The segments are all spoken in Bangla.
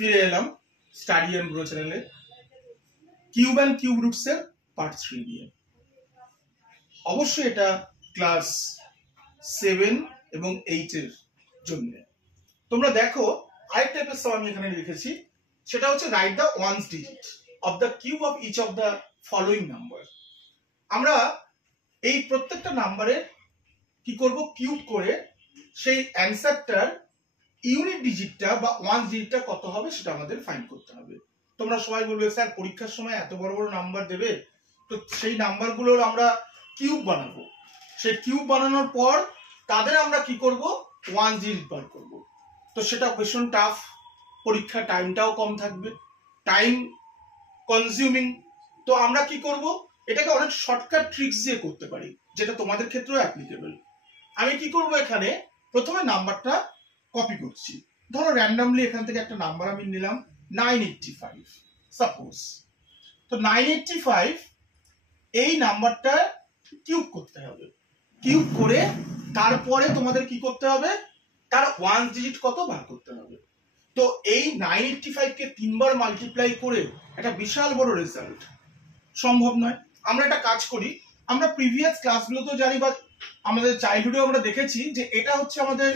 ফিরে এলাম স্টাডি এন্ড গ্রো চ্যানেলে কিউব অ্যান্ড কিউব রুটস এর পার্ট 3 নিয়ে। অবশ্যই এটা ক্লাস 7 এবং 8 এর জন্য। তোমরা দেখো আরেকটা টাইপের আমি এখানে লিখেছি, সেটা হচ্ছে write the ones digit of the cube of each of the following number. আমরা এই প্রত্যেকটা নাম্বারের কি করব, কিউব করে সেই অ্যানসারটার ইউনিট ডিজিটটা বা ওয়ান ডিজিটটা কত হবে সেটা আমাদের ফাইন্ড করতে হবে। তোমরা সবাই বলবে স্যার পরীক্ষার সময় এত বড় বড় নাম্বার দেবে, তো সেই নাম্বারগুলোর আমরা কিউব বানাবো। সেই কিউব বানানোর পর তাদের আমরা কি করব, ওয়ান ডিজিট বার করব। তো সেটা ভীষণ টাফ, পরীক্ষা টাইমটাও কম থাকবে, টাইম কনজিউমিং। তো আমরা কি করব, এটাকে অনেক শর্টকাট ট্রিক্স দিয়ে করতে পারি, যেটা তোমাদের ক্ষেত্রেও অ্যাপ্লিকেবল। আমি কি করব, এখানে প্রথমে নাম্বারটা কপি করছি। ধরো র্যান্ডমলি এখান থেকে একটা নাম্বার আমি নিলাম 985 সাপোজ। তো 985 এই নাম্বারটা কিউব করতে হবে। কিউব করে তারপরে তোমাদের কি করতে হবে, তার ওয়ান ডিজিট কত বার করতে হবে। তো এই 985 কে 3 বার মাল্টিপ্লাই করে একটা বিশাল বড় রেজাল্ট সম্ভব নয়। আমরা একটা কাজ করি, আমরা প্রিভিয়াস ক্লাসগুলোতেও জানি বা আমাদের চাইল্ডহুডে আমরা দেখেছি যে এটা হচ্ছে আমাদের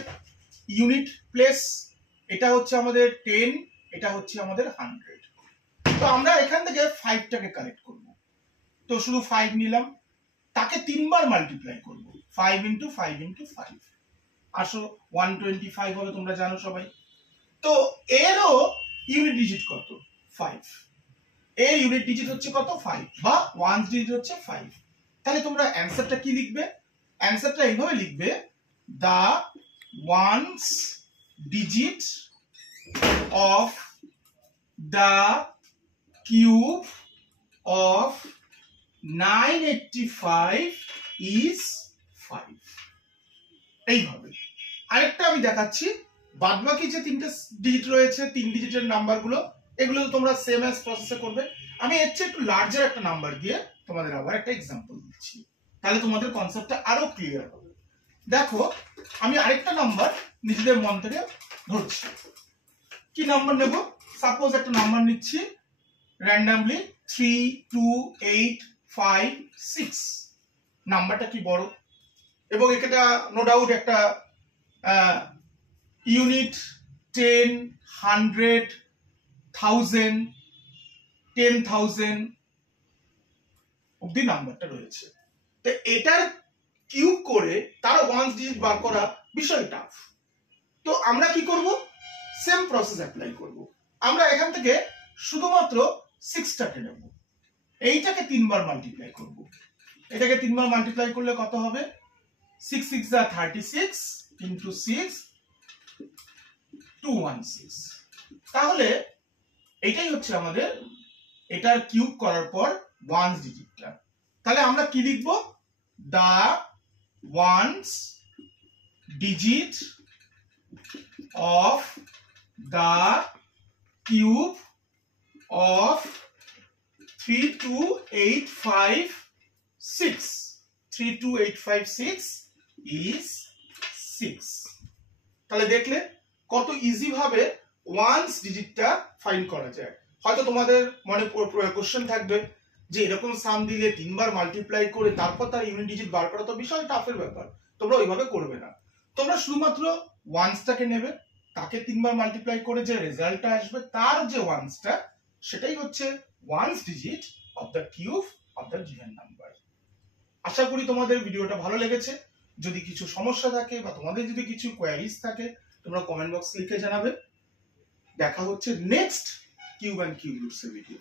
ইউনিট প্লেস, এটা হচ্ছে আমাদের 10, এটা হচ্ছে আমাদের 100। তো আমরা এখান থেকে 5টাকে কালেক্ট করব। তো শুধু 5 নিলাম, তাকে 3 বার মাল্টিপ্লাই করব, 5 ইন্টু 5 ইন্টু 5। আসো 125 হবে, তোমরা জানো সবাই। তো এরও ইউনিট ডিজিট কত, 5। এর ইউনিট ডিজিট হচ্ছে কত, 5, বা ওয়ান ডিজিট হচ্ছে 5। তাহলে তোমরা অ্যানসারটা কি লিখবে, অ্যানসারটা এইভাবে লিখবে, the ones digit of the cube of 985 is 5। এইভাবে। আরেকটা আমি দেখাচ্ছি, বাদবাকি যে 3টে ডিজিট রয়েছে, 3 ডিজিটের নাম্বারগুলো, এগুলো তোমরা সেম অ্যাজ প্রসেসে করবে। আমি এর চেয়ে একটু লার্জার একটা নাম্বার দিয়ে তোমাদের আবার একটা এক্সাম্পল দিচ্ছি, তাহলে তোমাদের কনসেপ্টটা আরো ক্লিয়ার হবে। দেখো আমি আরেকটা নাম্বার নিজেদের মন থেকে ধরছি। কি নাম্বার নেব, সাপোজ একটা নাম্বার নিচ্ছি র্যান্ডমলি 32856। নাম্বারটা কি বড়, এবং এটা নো ডাউট একটা ইউনিট 10, 100, 1000, 10,000 অব্দি নাম্বারটা রয়েছে। তো এটার কিউব করে তার ওয়ান ডিজিট বার করা বিষয় টাফ। তো আমরা কি করব, সেম প্রসেস অ্যাপ্লাই করব। আমরা এখান থেকে শুধুমাত্র 6টাকে নেব, এইটাকে 3 বার মাল্টিপ্লাই করব। এটাকে 3 বার মাল্টিপ্লাই করলে কত হবে, 6 6 যা 36 ইন্টু 6 216। তাহলে এটাই হচ্ছে আমাদের এটার কিউব করার পর ওয়ান ডিজিটটা। তাহলে আমরা কি লিখব, the ones digit of the cube of 32856 is 6। তাহলে দেখলে কত ইজি ভাবে ওয়ান্স ডিজিটটা ফাইন্ড করা যায়। হয়তো তোমাদের মনে কোশ্চেন থাকবে যে এরকম সাম দিলে 3 বার মাল্টিপ্লাই করে তারপর তার ইউনিট ডিজিট বার করা তো বিশাল টাফের ব্যাপার, তোমরা ওইভাবে করবে না। তোমরা শুধুমাত্র ওয়ান্সটাকে নেবে, তাকে 3 বার মাল্টিপ্লাই করে যে রেজাল্টটা আসবে তার যে ওয়ান্সটা, সেটাই হচ্ছে ones digit of the cube of the given number. আশা করি তোমাদের ভিডিওটা ভালো লেগেছে। যদি কিছু সমস্যা থাকে বা তোমাদের যদি কিছু কোয়ারিজ থাকে, তোমরা কমেন্ট বক্সে লিখে জানাবে। দেখা হচ্ছে next cube and cube roots এর ভিডিও।